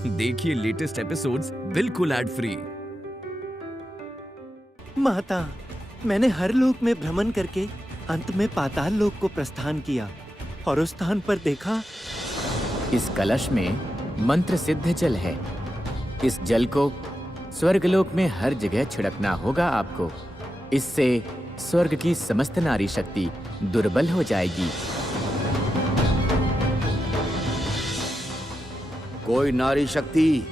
देखिए latest episodes बिल्कुल ad free. माता, मैंने हर लोक में भ्रमण करके अंत में पाताल लोक को प्रस्थान किया और उस स्थान पर देखा। इस कलश में मंत्र सिद्ध जल है। इस जल को स्वर्गलोक में हर जगह छिड़कना होगा आपको। इससे स्वर्ग की समस्त नारी शक्ति दुर्बल हो जाएगी। कोई नारी शक्ति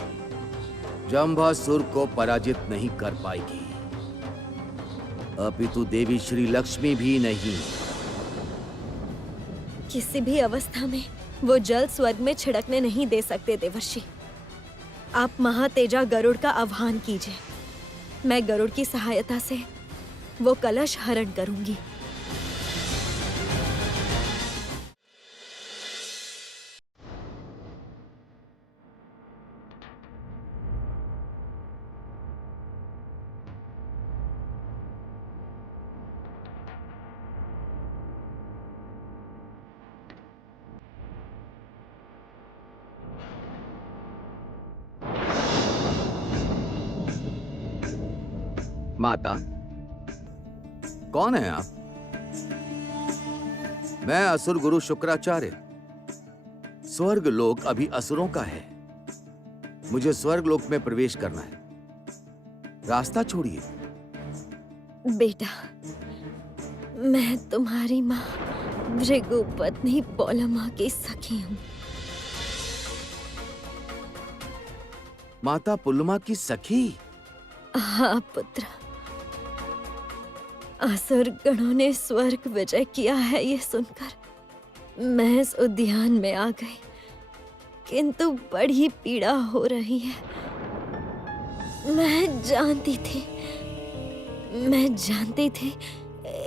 जंभासुर को पराजित नहीं कर पाएगी, अपितु देवी श्री लक्ष्मी भी नहीं। किसी भी अवस्था में वो जल स्वर्ग में छिड़कने नहीं दे सकते देवर्षि। आप महातेजा गरुड़ का आह्वान कीजिए। मैं गरुड़ की सहायता से वो कलश हरण करूंगी। माता, कौन है आप? मैं असुर गुरु शुक्राचार्य। स्वर्ग लोक अभी असुरों का है। मुझे स्वर्ग लोक में प्रवेश करना है। रास्ता छोड़िए। बेटा, मैं तुम्हारी माँ भृगु पत्नी पौलमा की सखी हूँ। माता पुलमा की सखी? हाँ पुत्र, असुर गणों ने स्वर्ग विजय किया है ये सुनकर मैं इस उद्यान में आ गई, किंतु बड़ी पीड़ा हो रही है। मैं जानती थी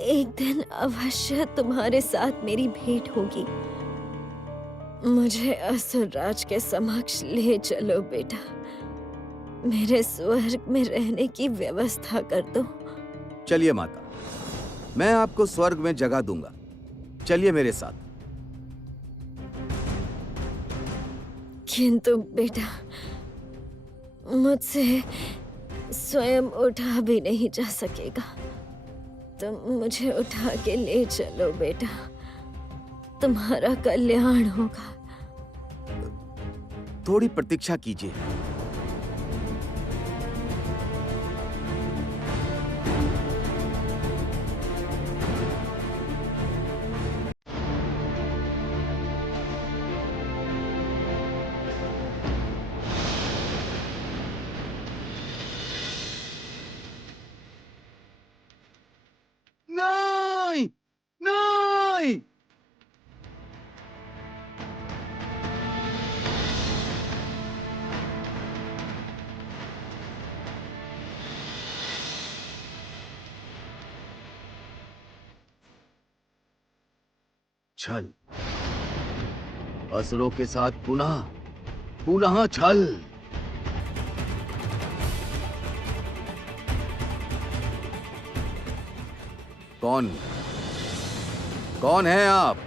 एक दिन अवश्य तुम्हारे साथ मेरी भेंट होगी। मुझे असुर राज के समक्ष ले चलो बेटा। मेरे स्वर्ग में रहने की व्यवस्था कर दो। चलिए माता, मैं आपको स्वर्ग में जगह दूंगा। चलिए मेरे साथ। किंतु बेटा, मुझसे स्वयं उठा भी नहीं जा सकेगा। तुम मुझे उठा के ले चलो बेटा, तुम्हारा कल्याण होगा। थोड़ी प्रतीक्षा कीजिए। नहीं, नहीं। छल, असुरों के साथ पुनः पुनः छल। कौन है आप?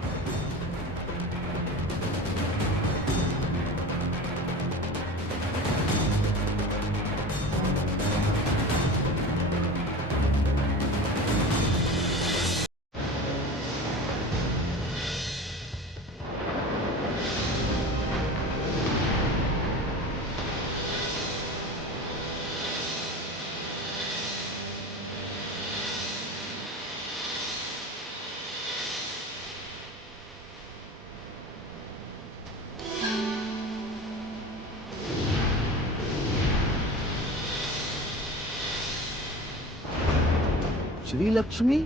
श्री लक्ष्मी?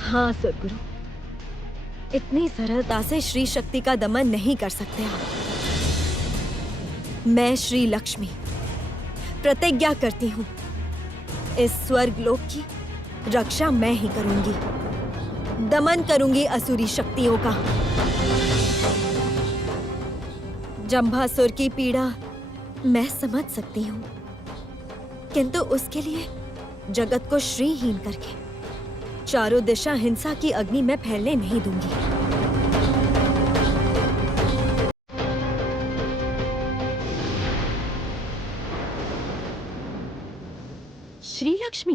हाँ सद्गुरु, इतनी सरलता से श्री शक्ति का दमन नहीं कर सकते आप। मैं श्री लक्ष्मी प्रतिज्ञा करती हूँ, इस स्वर्ग लोक की रक्षा मैं ही करूंगी। दमन करूंगी असुरी शक्तियों का। जंभासुर की पीड़ा मैं समझ सकती हूँ, किंतु उसके लिए जगत को श्रीहीन करके चारों दिशा हिंसा की अग्नि में फैलने नहीं दूंगी। श्री लक्ष्मी,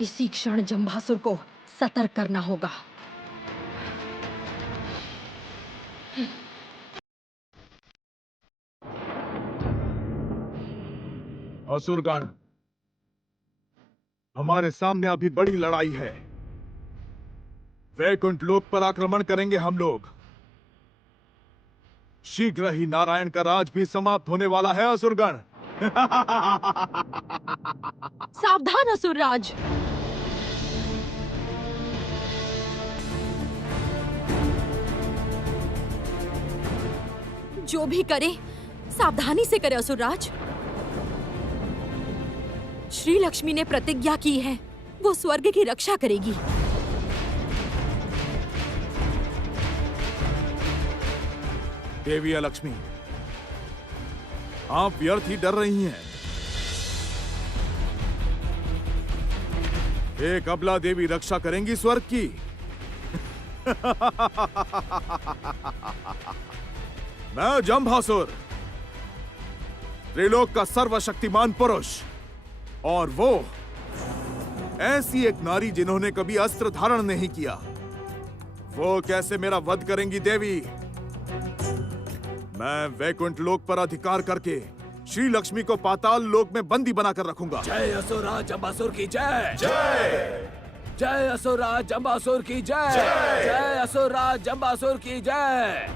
इसी क्षण जंभासुर को सतर्क करना होगा। असुरगण, हमारे सामने अभी बड़ी लड़ाई है। वैकुंठ लोक पर आक्रमण करेंगे हम लोग। शीघ्र ही नारायण का राज भी समाप्त होने वाला है असुरगण। सावधान असुरराज। जो भी करे सावधानी से करे असुरराज। श्री लक्ष्मी ने प्रतिज्ञा की है, वो स्वर्ग की रक्षा करेगी। देवी लक्ष्मी, आप व्यर्थ ही डर रही हैं। एक अबला देवी रक्षा करेंगी स्वर्ग की। मैं जंभासुर, त्रिलोक का सर्वशक्तिमान पुरुष, और वो ऐसी एक नारी जिन्होंने कभी अस्त्र धारण नहीं किया, वो कैसे मेरा वध करेंगी देवी? मैं वैकुंठ लोक पर अधिकार करके श्री लक्ष्मी को पाताल लोक में बंदी बनाकर रखूंगा। जय असुरराज जंबासुर की जय। जय जय असुरराज जंबासुर की जय। जय असुरराज जंबासुर की जय।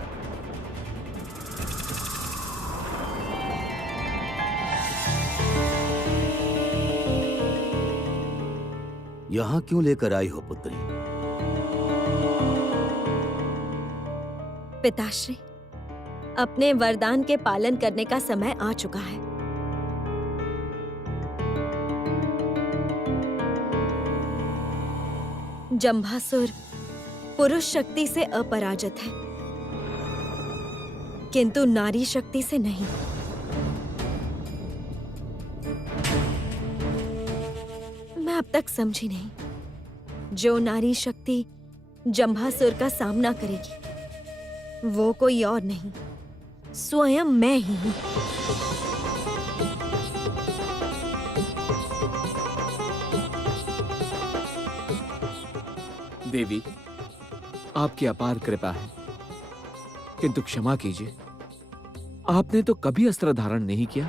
यहां क्यों लेकर आई हो पुत्री? पिताश्री, अपने वरदान के पालन करने का समय आ चुका है। जंभासुर पुरुष शक्ति से अपराजित है, किंतु नारी शक्ति से नहीं। मैं अब तक समझी नहीं, जो नारी शक्ति जंभासुर का सामना करेगी वो कोई और नहीं, स्वयं मैं ही हूं। देवी, आपकी अपार कृपा है, किंतु क्षमा कीजिए, आपने तो कभी अस्त्र धारण नहीं किया।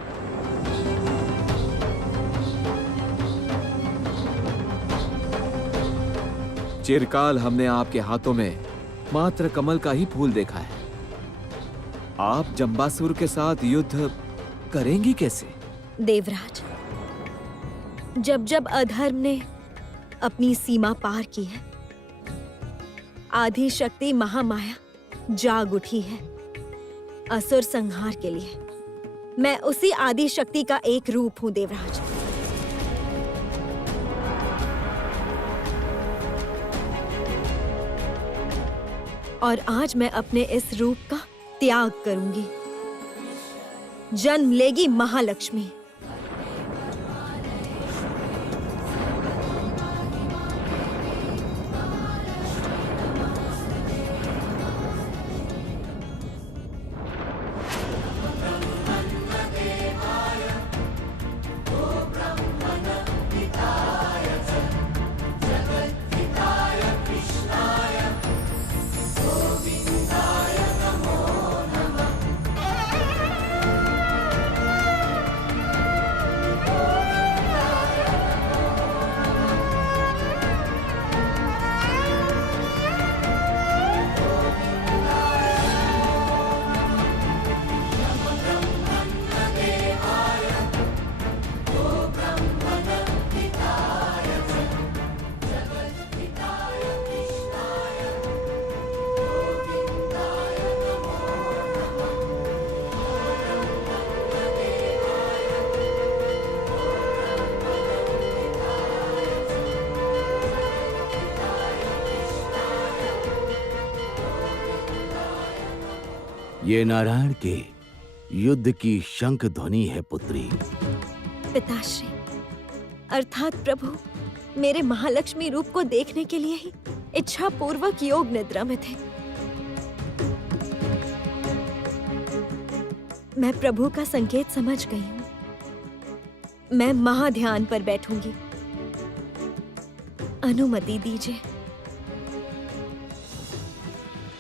चिरकाल हमने आपके हाथों में मात्र कमल का ही फूल देखा है। आप जंबासुर के साथ युद्ध करेंगी कैसे? देवराज, जब जब अधर्म ने अपनी सीमा पार की है, आदि शक्ति महामाया जाग उठी है असुर संहार के लिए। मैं उसी आदि शक्ति का एक रूप हूं देवराज। और आज मैं अपने इस रूप का त्याग करूंगी। जन्म लेगी महालक्ष्मी। ये नारायण के युद्ध की शंख ध्वनि है पुत्री। पिताश्री, अर्थात प्रभु मेरे महालक्ष्मी रूप को देखने के लिए ही इच्छा पूर्वक योग निद्रा में थे। मैं प्रभु का संकेत समझ गई हूँ। मैं महाध्यान पर बैठूंगी। अनुमति दीजिए।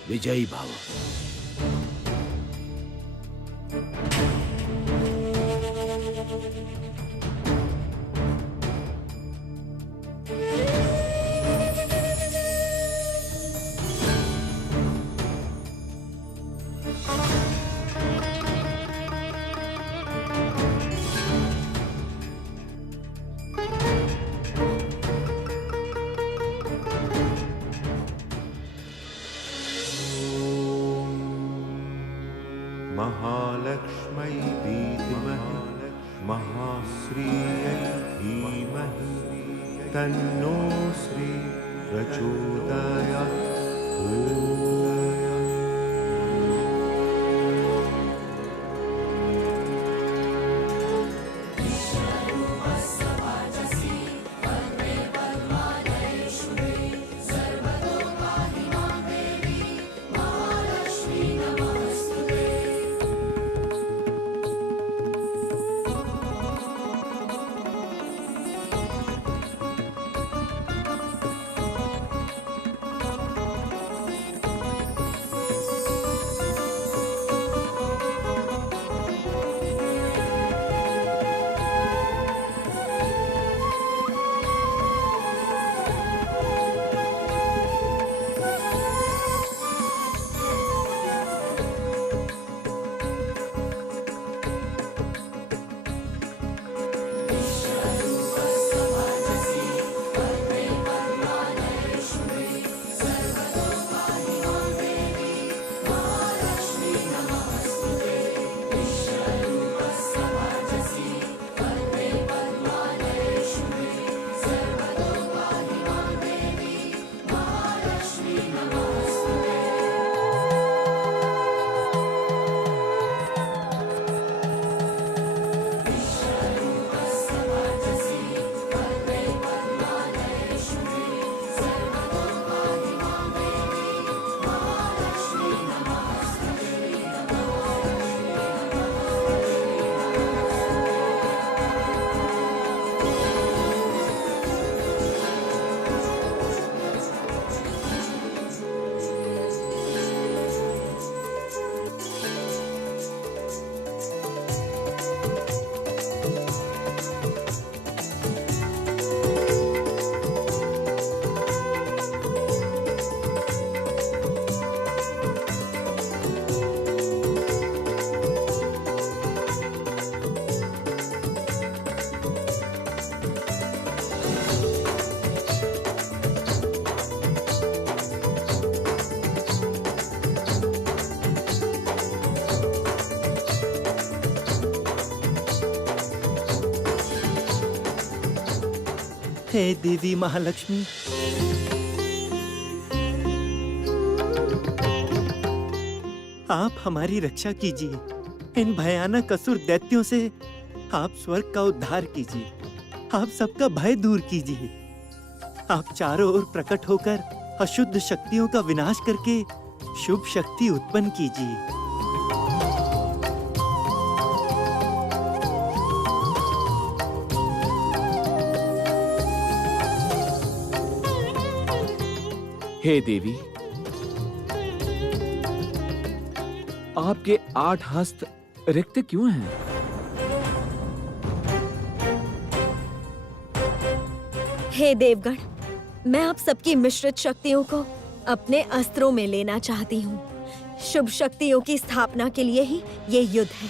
विजयी भव। महालक्ष्मै धीमहि महाश्रियै धीमहि तन्नो श्री प्रचोदयात्। हे देवी महालक्ष्मी, आप हमारी रक्षा कीजिए। इन भयानक असुर दैत्यों से आप स्वर्ग का उद्धार कीजिए। आप सबका भय दूर कीजिए। आप चारों ओर प्रकट होकर अशुद्ध शक्तियों का विनाश करके शुभ शक्ति उत्पन्न कीजिए। हे देवी, आपके 8 हस्त रिक्त क्यों हैं? हे देवगण, मैं आप सबकी मिश्रित शक्तियों को अपने अस्त्रों में लेना चाहती हूँ। शुभ शक्तियों की स्थापना के लिए ही ये युद्ध है।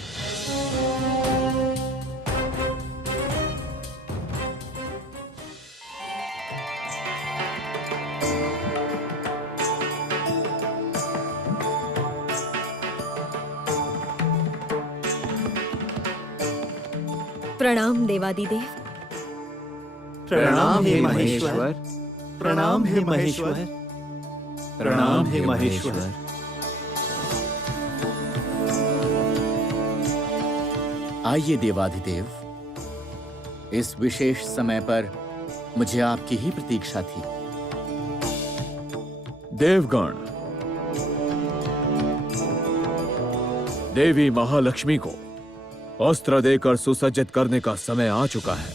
प्रणाम देवादिदेव। प्रणाम हे महेश्वर। प्रणाम हे महेश्वर। प्रणाम हे महेश्वर। आइए देवाधिदेव, इस विशेष समय पर मुझे आपकी ही प्रतीक्षा थी। देवगण, देवी महालक्ष्मी को अस्त्र देकर सुसज्जित करने का समय आ चुका है।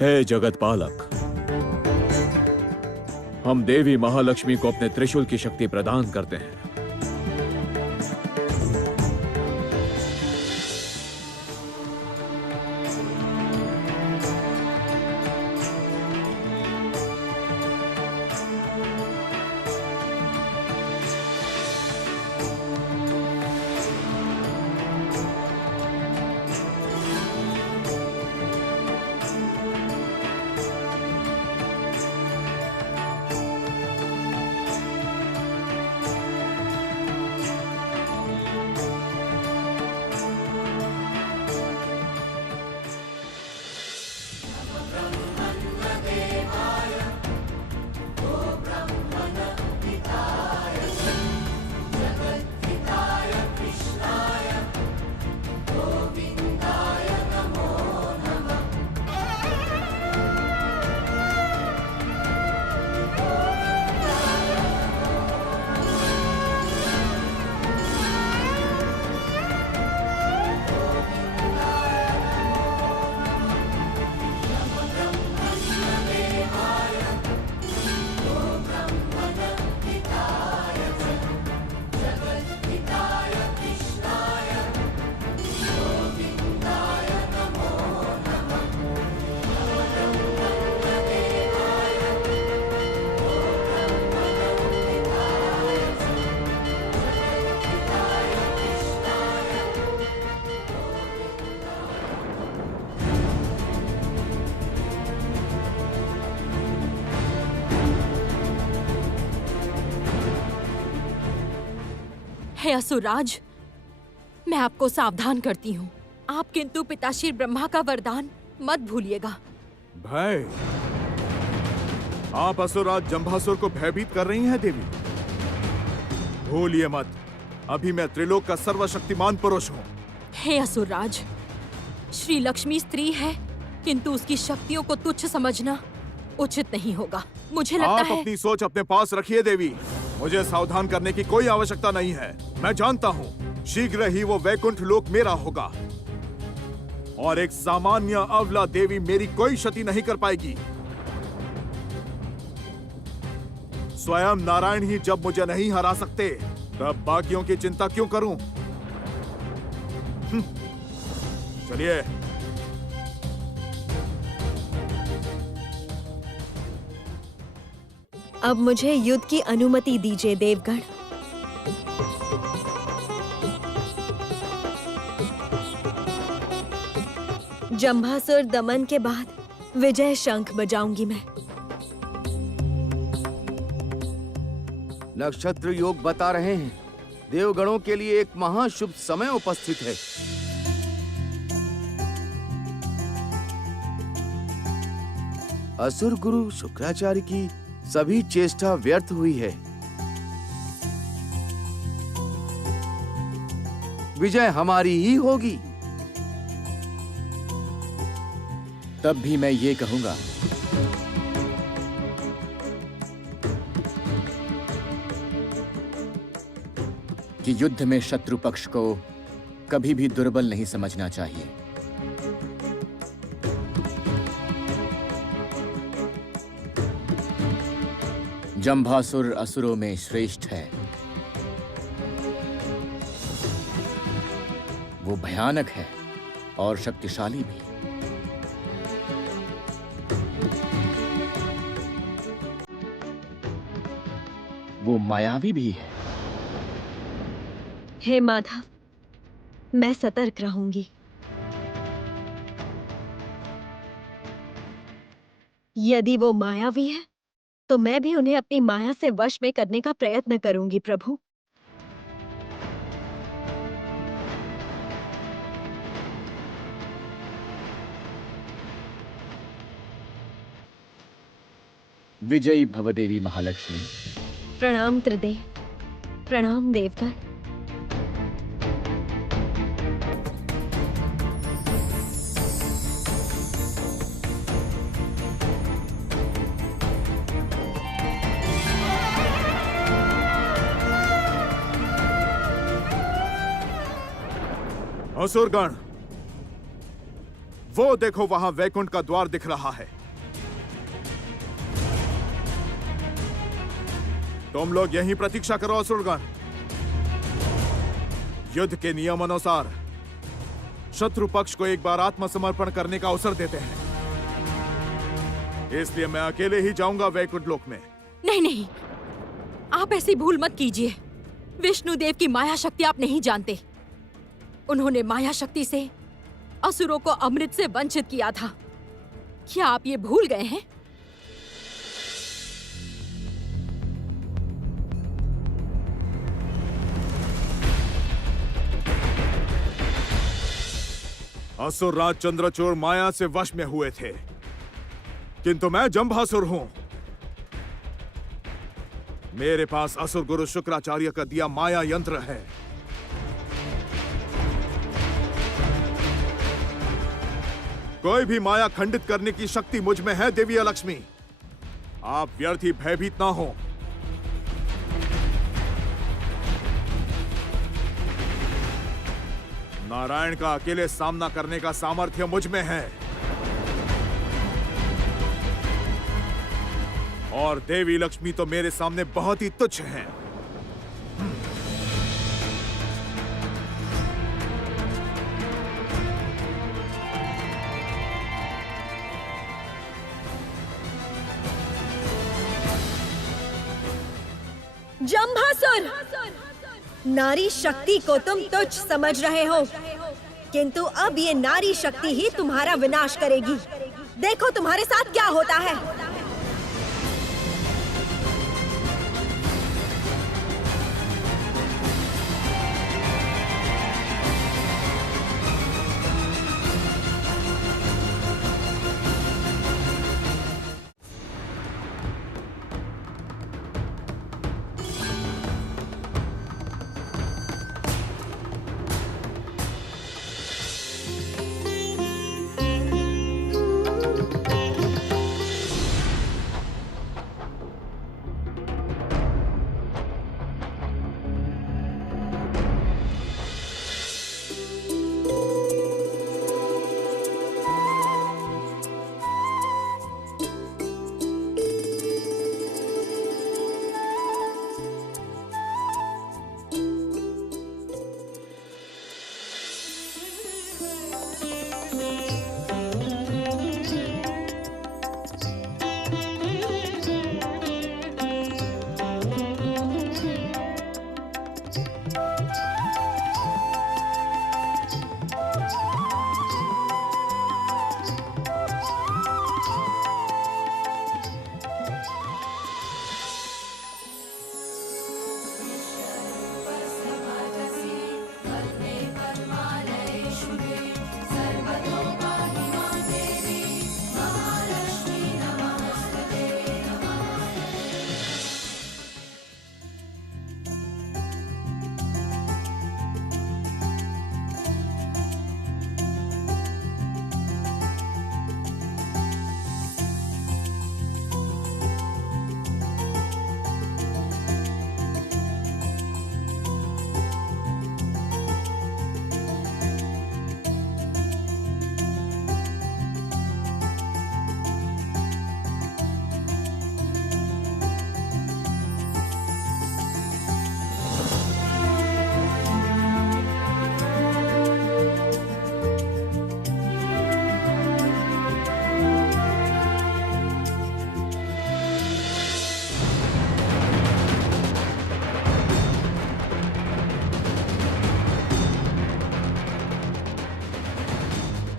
हे जगत पालक, हम देवी महालक्ष्मी को अपने त्रिशूल की शक्ति प्रदान करते हैं। हे असुरराज, मैं आपको सावधान करती हूँ। आप किंतु पिताश्री ब्रह्मा का वरदान मत भूलिएगा। भय? आप असुरराज जंभासुर को भयभीत कर रही हैं देवी। भूलिए मत, अभी मैं त्रिलोक का सर्वशक्तिमान पुरुष हूँ। हे असुरराज, श्री लक्ष्मी स्त्री है, किंतु उसकी शक्तियों को तुच्छ समझना उचित नहीं होगा। मुझे लगता आप है अपनी सोच अपने पास रखिए देवी। मुझे सावधान करने की कोई आवश्यकता नहीं है। मैं जानता हूँ शीघ्र ही वो वैकुंठ लोक मेरा होगा और एक सामान्य अवला देवी मेरी कोई क्षति नहीं कर पाएगी। स्वयं नारायण ही जब मुझे नहीं हरा सकते, तब बाकियों की चिंता क्यों करूं? चलिए। अब मुझे युद्ध की अनुमति दीजिए देवगण। जंभासुर दमन के बाद विजय शंख बजाऊंगी मैं। नक्षत्र योग बता रहे हैं देवगणों के लिए एक महाशुभ समय उपस्थित है। असुर गुरु शुक्राचार्य की सभी चेष्टा व्यर्थ हुई है। विजय हमारी ही होगी। तब भी मैं ये कहूंगा कि युद्ध में शत्रु पक्ष को कभी भी दुर्बल नहीं समझना चाहिए। जंभासुर असुरों में श्रेष्ठ है। वो भयानक है और शक्तिशाली भी। वो मायावी भी है। हे माधव, मैं सतर्क रहूंगी। यदि वो मायावी है तो मैं भी उन्हें अपनी माया से वश में करने का प्रयत्न करूंगी प्रभु। विजयी भव देवी महालक्ष्मी। प्रणाम त्रिदेव, प्रणाम देवगण। असुरगण, वो देखो वहां वैकुंठ का द्वार दिख रहा है। तुम लोग यहीं प्रतीक्षा करो असुरगण। युद्ध के नियम अनुसार शत्रु पक्ष को एक बार आत्मसमर्पण करने का अवसर देते हैं, इसलिए मैं अकेले ही जाऊंगा वैकुंठ लोक में। नहीं नहीं, आप ऐसी भूल मत कीजिए। विष्णुदेव की माया शक्ति आप नहीं जानते। उन्होंने माया शक्ति से असुरों को अमृत से वंचित किया था। क्या आप ये भूल गए हैं? असुर राज चंद्रचूड़ माया से वश में हुए थे, किंतु मैं जंभासुर हूं। मेरे पास असुर गुरु शुक्राचार्य का दिया माया यंत्र है। कोई भी माया खंडित करने की शक्ति मुझ में है देवी लक्ष्मी। आप व्यर्थ ही भयभीत ना हो। नारायण का अकेले सामना करने का सामर्थ्य मुझ में है, और देवी लक्ष्मी तो मेरे सामने बहुत ही तुच्छ हैं। जंभासुर, नारी शक्ति को तुम तुच्छ समझ रहे हो, किंतु अब ये नारी शक्ति ही तुम्हारा विनाश करेगी। देखो तुम्हारे साथ क्या होता है।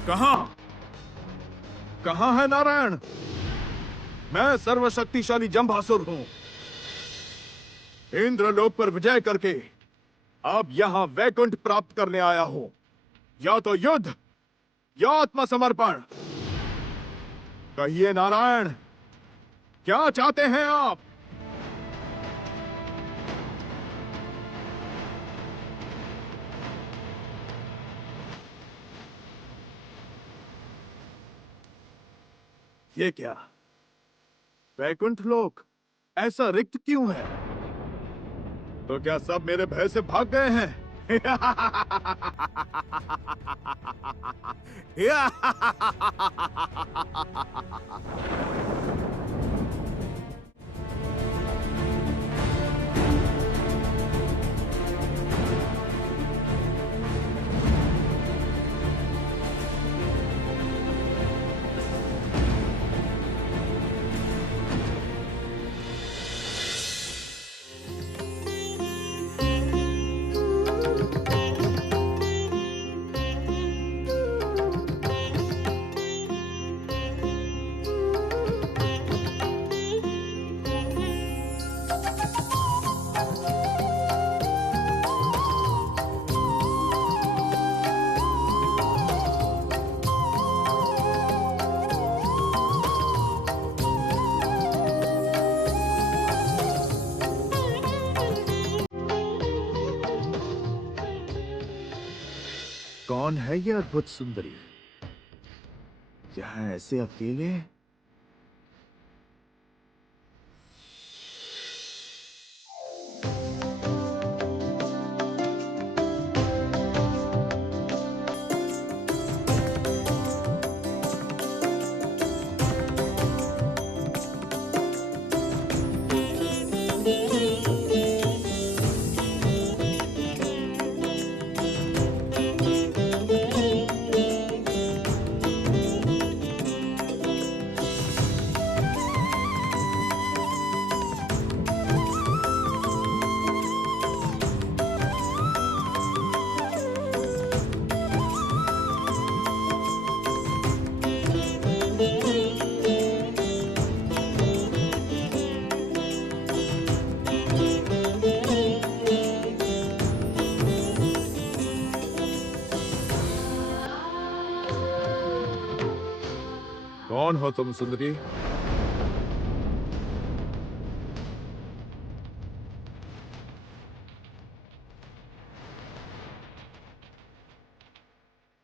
कहां कहां है नारायण? मैं सर्वशक्तिशाली जंभासुर हूं। इंद्रलोक पर विजय करके अब यहां वैकुंठ प्राप्त करने आया हूं। या तो युद्ध या आत्मसमर्पण। कहिए नारायण, क्या चाहते हैं आप? ये क्या? वैकुंठ लोक ऐसा रिक्त क्यों है? तो क्या सब मेरे भय से भाग गए हैं? कौन है ये अद्भुत सुंदरी? यहाँ ऐसे अकेले? कौन हो तुम सुंदरी?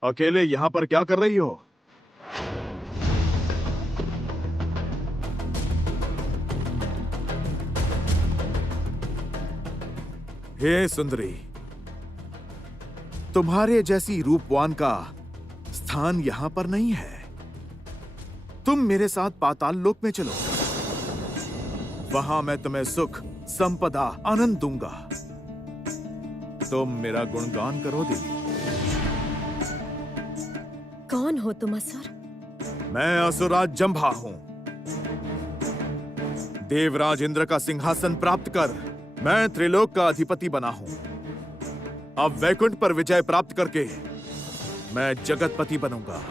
अकेले यहां पर क्या कर रही हो? हे सुंदरी, तुम्हारे जैसी रूपवान का स्थान यहां पर नहीं है। तुम मेरे साथ पाताल लोक में चलो, वहां मैं तुम्हें सुख, संपदा, आनंद दूंगा। तुम मेरा गुणगान करो देवी। कौन हो तुम असुर? मैं असुराज जंभा हूं। देवराज इंद्र का सिंहासन प्राप्त कर मैं त्रिलोक का अधिपति बना हूं। अब वैकुंठ पर विजय प्राप्त करके मैं जगतपति बनूंगा।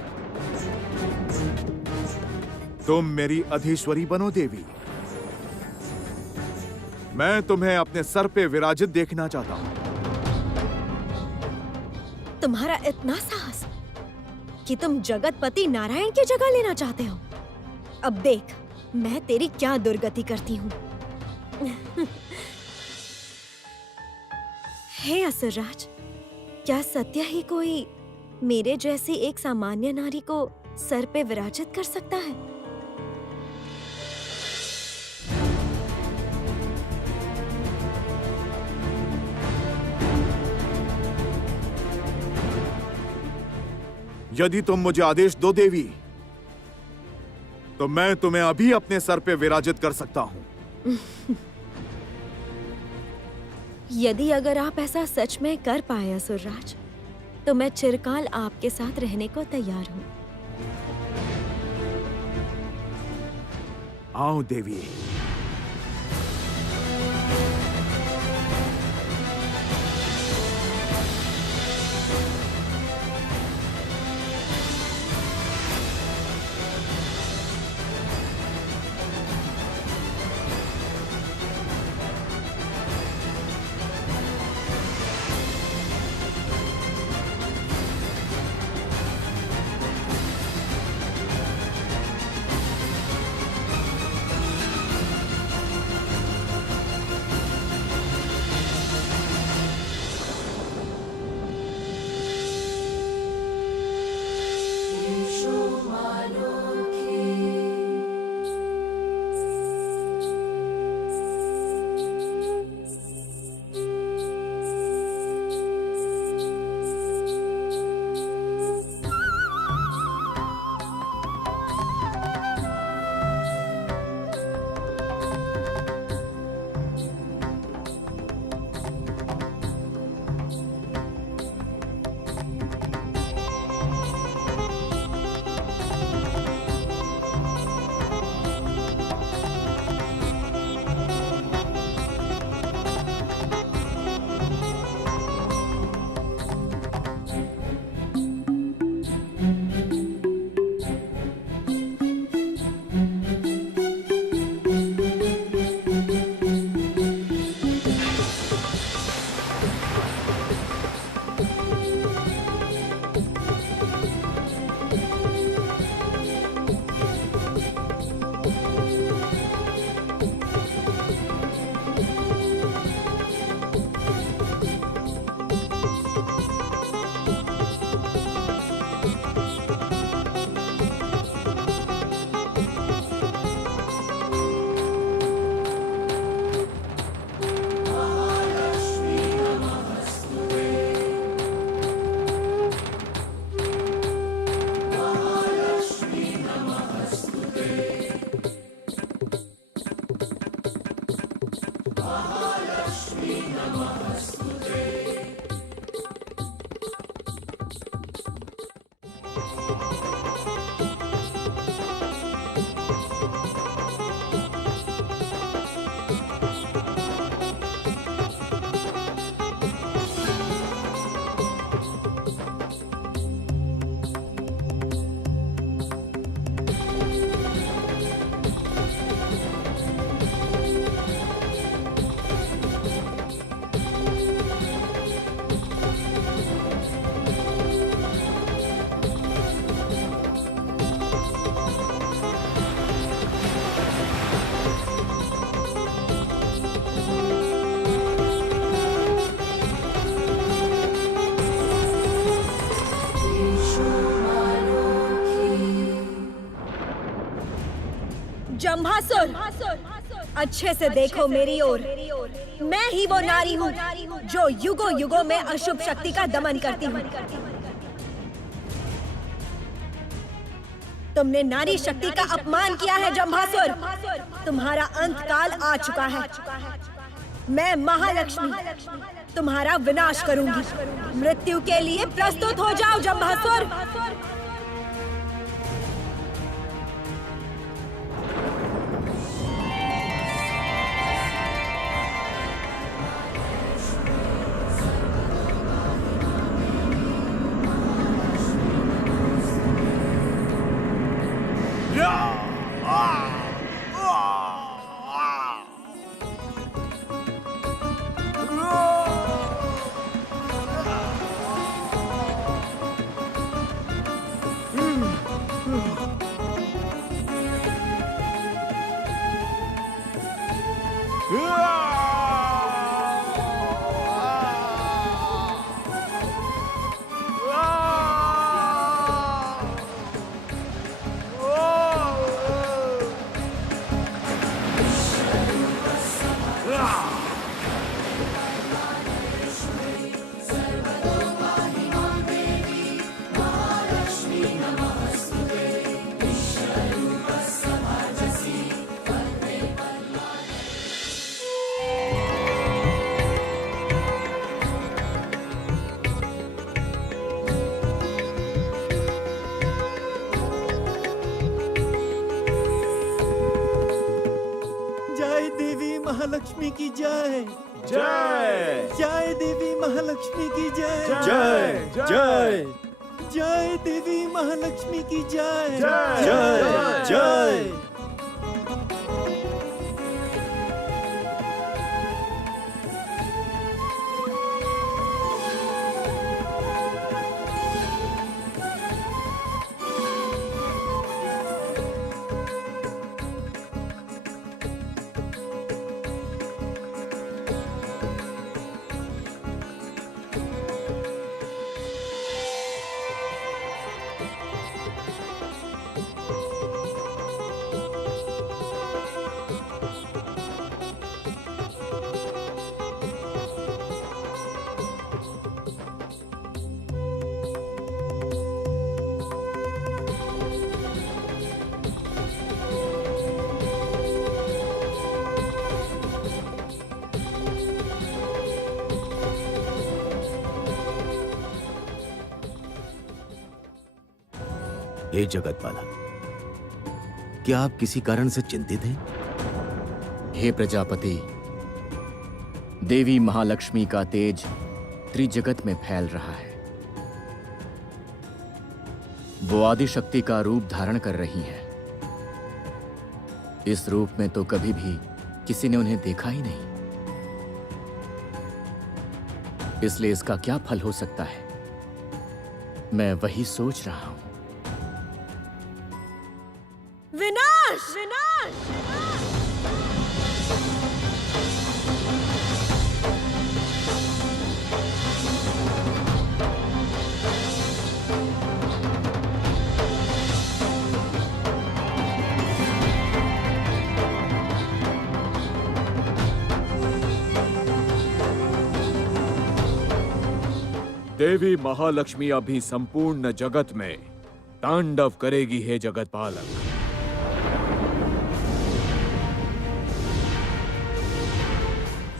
तुम मेरी अधीश्वरी बनो देवी। मैं तुम्हें अपने सर पे विराजित देखना चाहता हूं। तुम्हारा इतना साहस कि तुम जगतपति नारायण की जगह लेना चाहते हो? अब देख मैं तेरी क्या दुर्गति करती हूँ। हे असुरराज, क्या सत्य ही कोई मेरे जैसी एक सामान्य नारी को सर पे विराजित कर सकता है? यदि तुम मुझे आदेश दो देवी, तो मैं तुम्हें अभी अपने सर पे विराजित कर सकता हूं। यदि अगर आप ऐसा सच में कर पाए असुरराज, तो मैं चिरकाल आपके साथ रहने को तैयार हूं। आओ देवी। जंभासुर, अच्छे से देखो मेरी ओर। मैं ही वो नारी हूँ जो युगों युगों में अशुभ शक्ति का दमन करती हूँ। तुमने नारी शक्ति का अपमान किया है जंभासुर। तुम्हारा अंत काल आ चुका है। मैं महालक्ष्मी तुम्हारा विनाश करूंगी। मृत्यु के लिए प्रस्तुत हो जाओ जंभासुर। जय देवी महालक्ष्मी की जय। जय जय देवी महालक्ष्मी की जय। जय जय जय देवी महालक्ष्मी की जय। जय जय जय। हे जगतपाला, क्या आप किसी कारण से चिंतित हैं? हे प्रजापति, देवी महालक्ष्मी का तेज त्रिजगत में फैल रहा है। वो आदि शक्ति का रूप धारण कर रही हैं। इस रूप में तो कभी भी किसी ने उन्हें देखा ही नहीं, इसलिए इसका क्या फल हो सकता है, मैं वही सोच रहा हूं। विनाश! विनाश! देवी महालक्ष्मी अभी संपूर्ण जगत में तांडव करेगी। हे जगतपालक,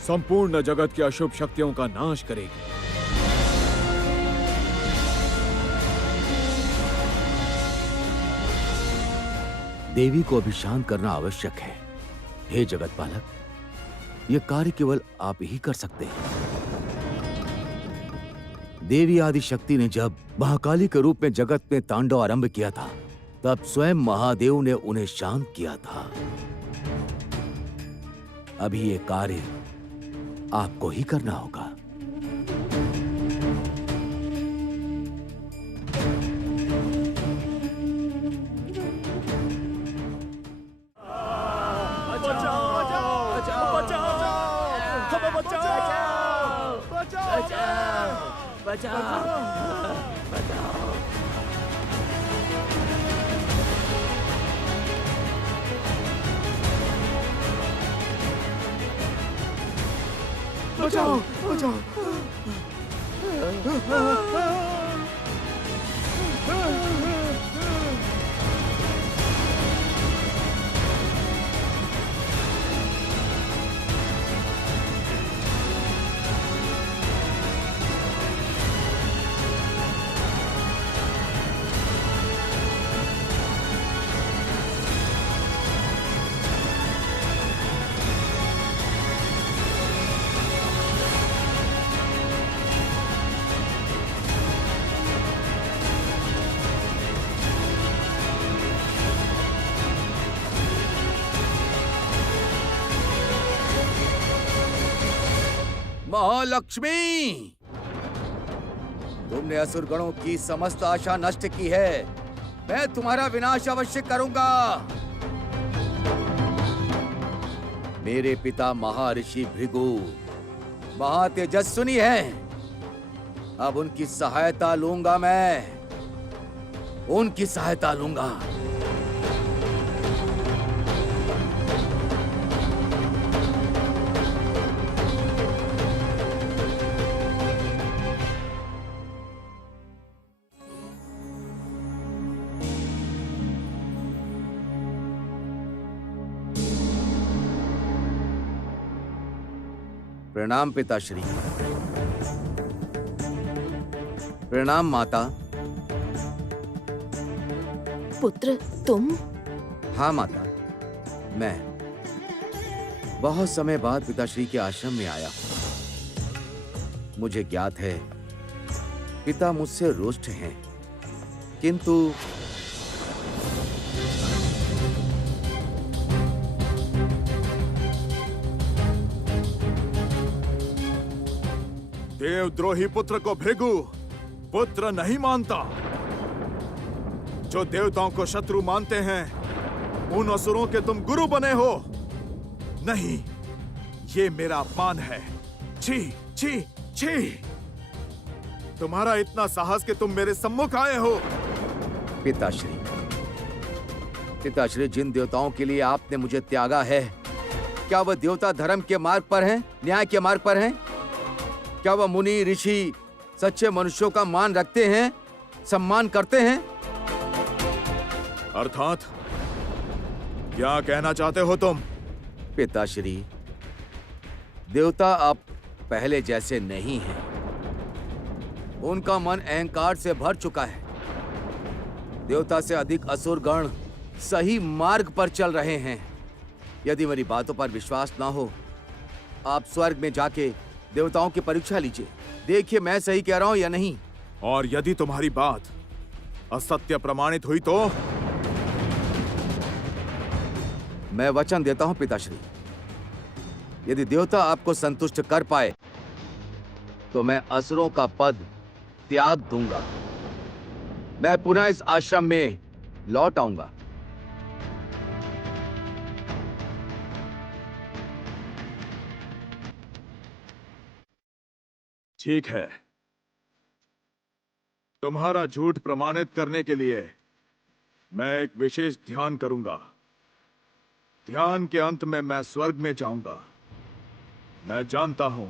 संपूर्ण जगत की अशुभ शक्तियों का नाश करेगी। देवी को अभी शांत करना आवश्यक है। हे जगतपालक, यह कार्य केवल आप ही कर सकते हैं। देवी आदि शक्ति ने जब महाकाली के रूप में जगत में तांडव आरंभ किया था, तब स्वयं महादेव ने उन्हें शांत किया था। अभी ये कार्य आपको ही करना होगा। बचाओ बचाओ। महालक्ष्मी, तुमने असुर गणों की समस्त आशा नष्ट की है। मैं तुम्हारा विनाश अवश्य करूंगा। मेरे पिता महर्षि भृगु महातेजस्विनी हैं। अब उनकी सहायता लूंगा मैं, उनकी सहायता लूंगा। प्रणाम पिताश्री। प्रणाम माता। पुत्र, तुम? हाँ माता, मैं बहुत समय बाद पिताश्री के आश्रम में आया हूं। मुझे ज्ञात है पिता मुझसे रुष्ट हैं, किंतु देवद्रोही पुत्र को भृगु पुत्र नहीं मानता। जो देवताओं को शत्रु मानते हैं, उन असुरों के तुम गुरु बने हो। नहीं, ये मेरा अपमान है। छी छी छी! तुम्हारा इतना साहस कि तुम मेरे सम्मुख आए हो। पिताश्री, पिताश्री, जिन देवताओं के लिए आपने मुझे त्यागा है, क्या वह देवता धर्म के मार्ग पर हैं, न्याय के मार्ग पर हैं? क्या वह मुनि ऋषि सच्चे मनुष्यों का मान रखते हैं, सम्मान करते हैं? अर्थात क्या कहना चाहते हो तुम? पिताश्री, देवता अब पहले जैसे नहीं हैं। उनका मन अहंकार से भर चुका है। देवता से अधिक असुर गण सही मार्ग पर चल रहे हैं। यदि मेरी बातों पर विश्वास ना हो, आप स्वर्ग में जाके देवताओं की परीक्षा लीजिए। देखिए मैं सही कह रहा हूं या नहीं। और यदि तुम्हारी बात असत्य प्रमाणित हुई तो? मैं वचन देता हूं पिताश्री, यदि देवता आपको संतुष्ट कर पाए तो मैं असुरों का पद त्याग दूंगा। मैं पुनः इस आश्रम में लौट आऊंगा। ठीक है, तुम्हारा झूठ प्रमाणित करने के लिए मैं एक विशेष ध्यान करूंगा। ध्यान के अंत में मैं स्वर्ग में जाऊंगा। मैं जानता हूं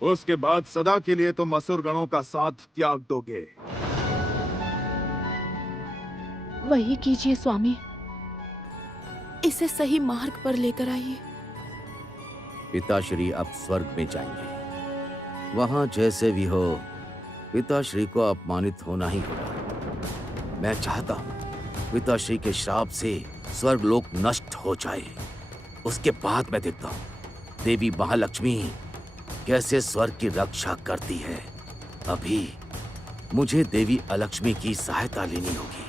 उसके बाद सदा के लिए तुम असुर गणों का साथ त्याग दोगे। वही कीजिए स्वामी, इसे सही मार्ग पर लेकर आइए। पिताश्री अब स्वर्ग में जाएंगे। वहां जैसे भी हो, पिताश्री को अपमानित होना ही होगा। मैं चाहता हूं पिताश्री के श्राप से स्वर्गलोक नष्ट हो जाए। उसके बाद मैं देखता हूं देवी महालक्ष्मी कैसे स्वर्ग की रक्षा करती है। अभी मुझे देवी अलक्ष्मी की सहायता लेनी होगी।